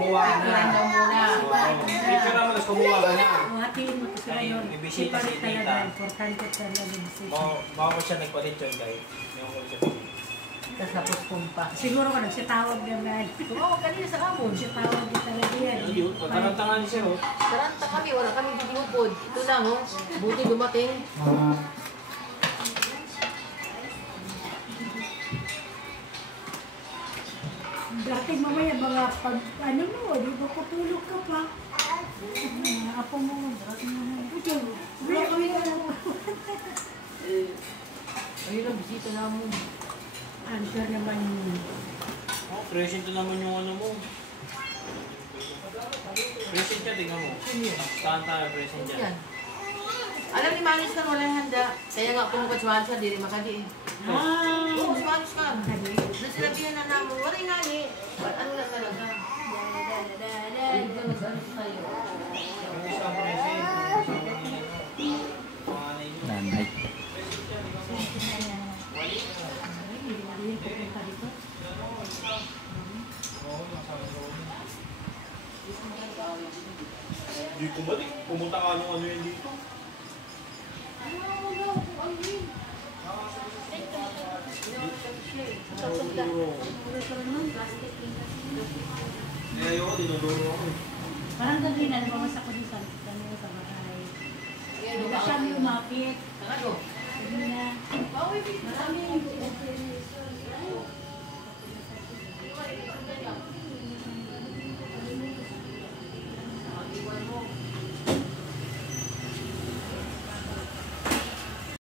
kumuha ka na. Picture naman, tapos kumuha ka na. Hatiin mo kasi ngayon. Ibisita si Tita. Importante talaga ibisita. Baka ko siya nagpalit yun guys. Yung ko siya bisita. Tapos napos pumpa. Siguro ka nagsitawag na dahil. Tumawag kanina sa amon. Nagsitawag din talaga yan. Magkarantangan siya oh. Taranta kami, wala kami bibingupod. Ito lang oh. Buti dumating. Dati mamaya mga pag, ano mo, di ba kutulog ka pa? Apo mo, dati mo. Wala kami na lang. Ayun ang bisita namin. Answer naman yun. Oh, present naman yung ano mo. Present siya, tingnan mo. Saan tayo present siya? Yan. Alam ni Manis ka walang handa. Kaya nga kung magsmahan siya, di rin makadi. Oo, magsmahan ka. Nasinabihan na namin, wala inali. Ano na talaga? Hindi ka magsmahan tayo. Nanay. Hindi ko ba pumunta ka ano yan dito? Ayoko, dinuduro ako eh. Parang gabi na, lumabas ako din sa bahay. Hindi siya lumapit. Ano? Sabi na,